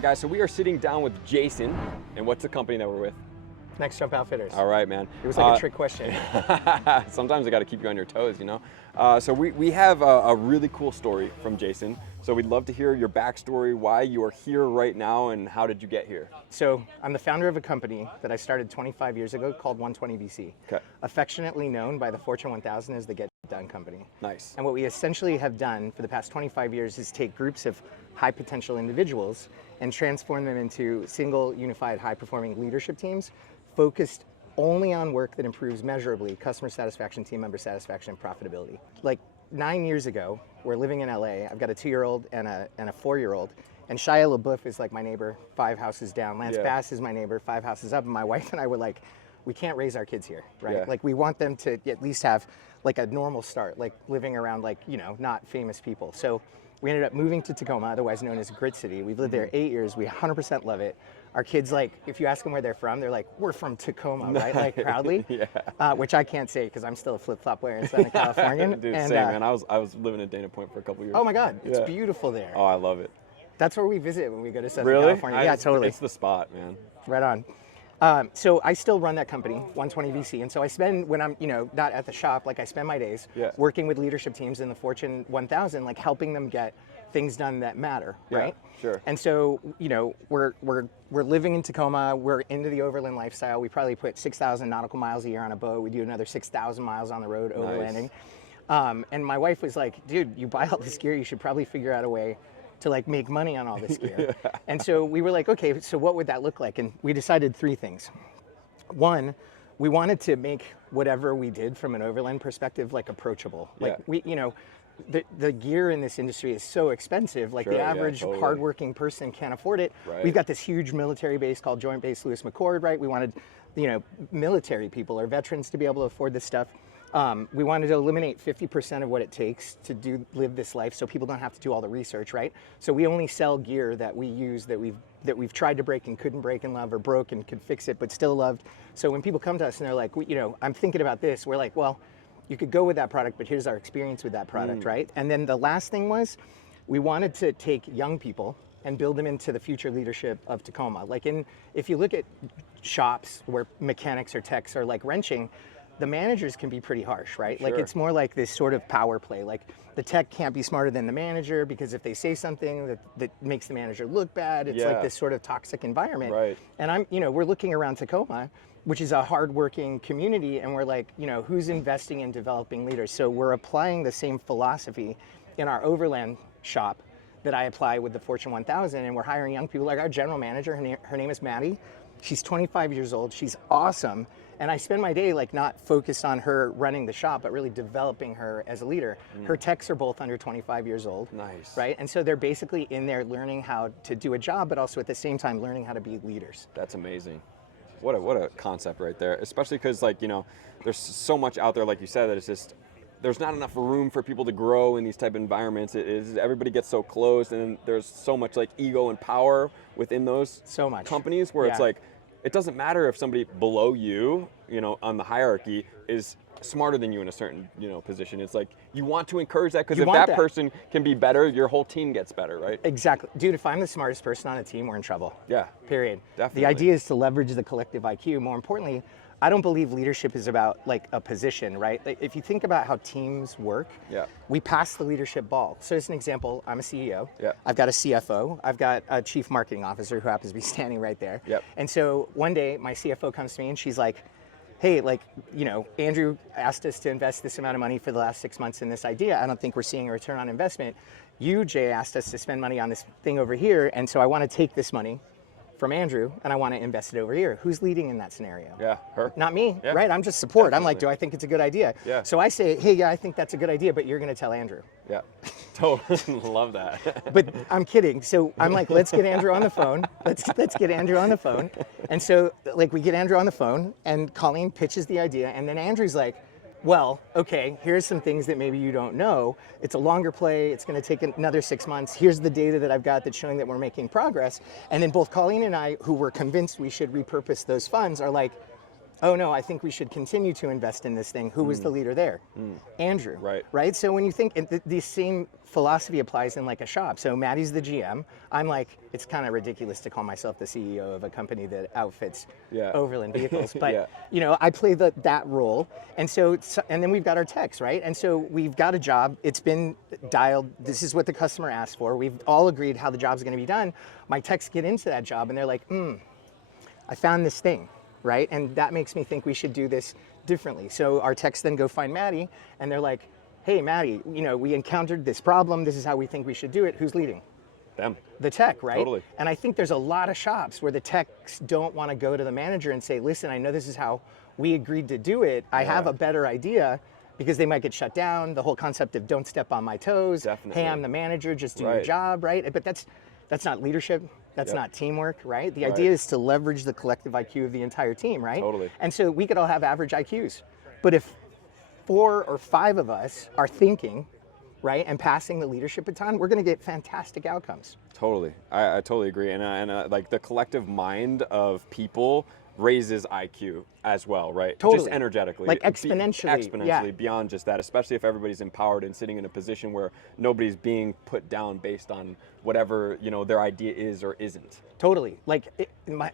right, guys, so we are sitting down with Jason, and what's the company that we're with? Next Jump Outfitters. All right, man. It was like a trick question. Sometimes I got to keep you on your toes, you know? So we have a really cool story from Jason. So we'd love to hear your backstory, why you are here right now, and how did you get here? So I'm the founder of a company that I started 25 years ago called 120 VC. Okay. Affectionately known by the Fortune 1000 as the Get Done Company. Nice. And what we essentially have done for the past 25 years is take groups of high potential individuals and transform them into single, unified, high performing leadership teams focused only on work that improves measurably customer satisfaction, team member satisfaction, and profitability. Like 9 years ago, we're living in LA. I've got a 2-year-old and a 4-year-old. And Shia LaBeouf is like my neighbor 5 houses down. Lance Bass is my neighbor 5 houses up. And my wife and I were like, we can't raise our kids here, right? Yeah. Like we want them to at least have like a normal start, like living around like, you know, not famous people. So we ended up moving to Tacoma, otherwise known as Grit City. We've lived there 8 years. We 100% love it. Our kids, like, if you ask them where they're from, they're like, we're from Tacoma, right? Like, proudly. Which I can't say because I'm still a flip-flop wearer in Southern California. Dude, same, man. I was living in Dana Point for a couple years. Oh my God, it's beautiful there. Oh, I love it. That's where we visit when we go to Southern California. Yeah, totally. It's the spot, man. Right on. So I still run that company, 120 VC, and so I spend, when I'm, you know, not at the shop, like I spend my days working with leadership teams in the Fortune 1000, like helping them get things done that matter, right? Sure. And so, you know, we're living in Tacoma. We're into the overland lifestyle. We probably put 6,000 nautical miles a year on a boat. We do another 6,000 miles on the road overlanding. And my wife was like, dude, you buy all this gear, you should probably figure out a way to like make money on all this gear. And so we were like, okay, so what would that look like? And we decided 3 things. One, we wanted to make whatever we did from an overland perspective like approachable. Like we, you know, the gear in this industry is so expensive, like the average hardworking person can't afford it. We've got this huge military base called Joint Base Lewis McChord, right? We wanted, you know, military people or veterans to be able to afford this stuff. We wanted to eliminate 50% of what it takes to live this life so people don't have to do all the research, right? So we only sell gear that we use that we've tried to break and couldn't break and love, or broke and could fix it but still loved. So when people come to us and they're like, you know, I'm thinking about this, we're like, well, you could go with that product, but here's our experience with that product, right? And then the last thing was, we wanted to take young people and build them into the future leadership of Tacoma. Like if you look at shops where mechanics or techs are like wrenching, the managers can be pretty harsh, right? Like it's more like this sort of power play. Like the tech can't be smarter than the manager because if they say something that makes the manager look bad, it's like this sort of toxic environment. Right. And we're looking around Tacoma, which is a hardworking community, and we're like, you know, who's investing in developing leaders? So we're applying the same philosophy in our overland shop that I apply with the Fortune 1000, and we're hiring young people. Like our general manager, her name is Maddie. She's 25 years old. She's awesome. And I spend my day like not focused on her running the shop, but really developing her as a leader. Her techs are both under 25 years old. Nice. Right? And so they're basically in there learning how to do a job, but also at the same time learning how to be leaders. That's amazing. What a concept right there, especially because, like, you know, there's so much out there, like you said, that it's just, there's not enough room for people to grow in these type of environments. Everybody gets so close, and there's so much like ego and power within those companies where it's like, it doesn't matter if somebody below you, you know, on the hierarchy is smarter than you in a certain, you know, position. It's like, you want to encourage that, because if that person can be better, your whole team gets better, right? Exactly. Dude, if I'm the smartest person on a team, we're in trouble. Yeah. Period. Definitely. The idea is to leverage the collective IQ. More importantly, I don't believe leadership is about like a position, right? Like, if you think about how teams work, we pass the leadership ball. So as an example, I'm a CEO. I've got a CFO. I've got a chief marketing officer who happens to be standing right there. And so one day my CFO comes to me and she's like, hey, like, you know, Andrew asked us to invest this amount of money for the last 6 months in this idea. I don't think we're seeing a return on investment. You, Jay, asked us to spend money on this thing over here, and so I want to take this money from Andrew and I want to invest it over here. Who's leading in that scenario? Her. Not me, right? I'm just support. I'm like, do I think it's a good idea? So I say, hey, I think that's a good idea, but you're going to tell Andrew. Totally love that. But I'm kidding. So I'm like, let's get Andrew on the phone. Let's get Andrew on the phone. And so like we get Andrew on the phone and Colleen pitches the idea, and then Andrew's like, well, okay, here's some things that maybe you don't know. It's a longer play. It's going to take another 6 months. Here's the data that I've got that's showing that we're making progress. And then both Colleen and I, who were convinced we should repurpose those funds, are like, oh no, I think we should continue to invest in this thing. Who was the leader there? Andrew. Right. Right. So when you think the same philosophy applies in like a shop. So Maddie's the GM. I'm like, it's kind of ridiculous to call myself the CEO of a company that outfits Overland vehicles, but you know, I play that role, and and then we've got our techs, right? And so we've got a job. It's been dialed. This is what the customer asked for. We've all agreed how the job's going to be done. My techs get into that job, and they're like, I found this thing. Right? And that makes me think we should do this differently. So our techs then go find Maddie, and they're like, hey, Maddie, you know, we encountered this problem. This is how we think we should do it. Who's leading? Them. The tech, right? Totally. And I think there's a lot of shops where the techs don't want to go to the manager and say, listen, I know this is how we agreed to do it. I have a better idea, because they might get shut down. The whole concept of don't step on my toes. Definitely. Hey, I'm the manager, just do your job, right? But that's not leadership. That's not teamwork, right? The idea is to leverage the collective IQ of the entire team, right? Totally. And so we could all have average IQs. But if 4 or 5 of us are thinking, right, and passing the leadership baton, we're going to get fantastic outcomes. Totally. I totally agree. And like the collective mind of people raises IQ as well, right? Totally. Just energetically. Like exponentially. Exponentially beyond just that, especially if everybody's empowered and sitting in a position where nobody's being put down based on whatever, you know, their idea is or isn't. Totally. Like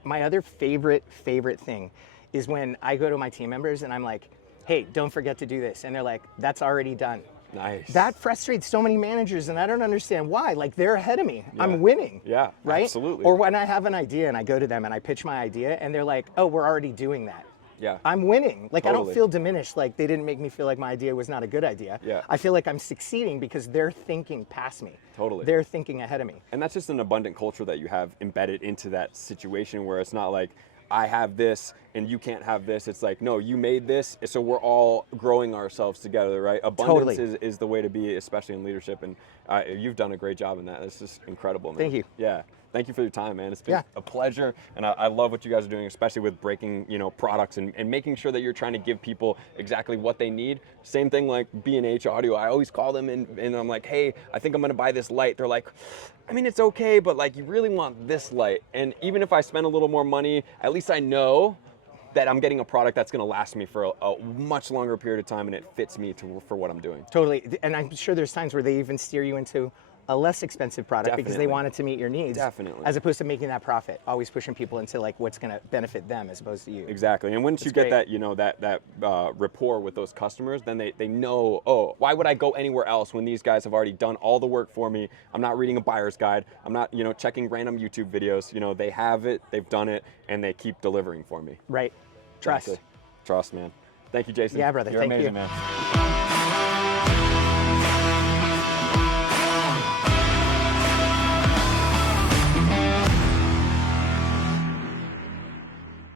my other favorite thing is when I go to my team members and I'm like, hey, don't forget to do this. And they're like, that's already done. Nice. That frustrates so many managers, and I don't understand why. Like, they're ahead of me. I'm winning. Yeah, right? absolutely. Or when I have an idea and I go to them and I pitch my idea and they're like, oh, we're already doing that. Yeah. I'm winning. Like, Totally. I don't feel diminished. Like, they didn't make me feel like my idea was not a good idea. Yeah. I feel like I'm succeeding because they're thinking past me. Totally. They're thinking ahead of me. And that's just an abundant culture that you have embedded into that situation, where it's not like, I have this and you can't have this. It's like, no, you made this, so we're all growing ourselves together, right? Abundance is the way to be, especially in leadership. And you've done a great job in that. It's just incredible, man. Thank you. Yeah. Thank you for your time, man. It's been a pleasure. And I love what you guys are doing, especially with breaking, you know, products and making sure that you're trying to give people exactly what they need. Same thing like B&H Audio. I always call them and I'm like, hey, I think I'm going to buy this light. They're like, I mean, it's okay, but like, you really want this light. And even if I spend a little more money, at least I know that I'm getting a product that's going to last me for a much longer period of time, and it fits me for what I'm doing. Totally. And I'm sure there's times where they even steer you into a less expensive product because they want it to meet your needs. Definitely. As opposed to making that profit, always pushing people into like what's going to benefit them as opposed to you. Exactly. And once you get that, you know, that rapport with those customers, then they know, oh, why would I go anywhere else when these guys have already done all the work for me? I'm not reading a buyer's guide. I'm not, you know, checking random YouTube videos. You know, they have it, they've done it, and they keep delivering for me. Right. Trust. Exactly. Trust, man. Thank you, Jason. Yeah, brother. You're Thank amazing, you. man.